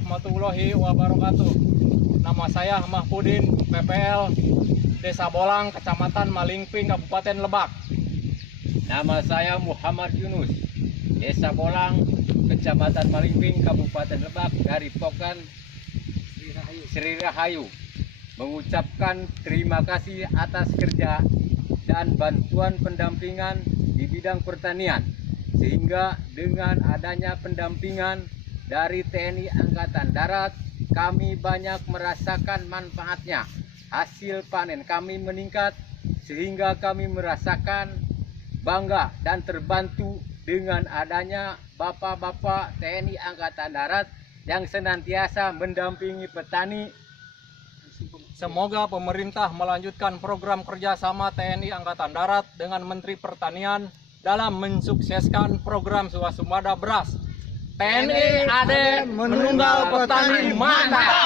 warahmatullahi wabarakatuh. Nama saya Mahpudin, PPL Desa Bolang, Kecamatan Malingping, Kabupaten Lebak. Nama saya Muhammad Yunus, Desa Bolang, Kecamatan Malingping, Kabupaten Lebak, dari Pokan Sri Rahayu. Mengucapkan terima kasih atas kerja dan bantuan pendampingan di bidang pertanian, sehingga dengan adanya pendampingan dari TNI Angkatan Darat, kami banyak merasakan manfaatnya. Hasil panen kami meningkat, sehingga kami merasakan bangga dan terbantu dengan adanya bapak-bapak TNI Angkatan Darat yang senantiasa mendampingi petani. Semoga pemerintah melanjutkan program kerjasama TNI Angkatan Darat dengan Menteri Pertanian dalam mensukseskan program swasembada beras. TNI AD menunggal petani mantap.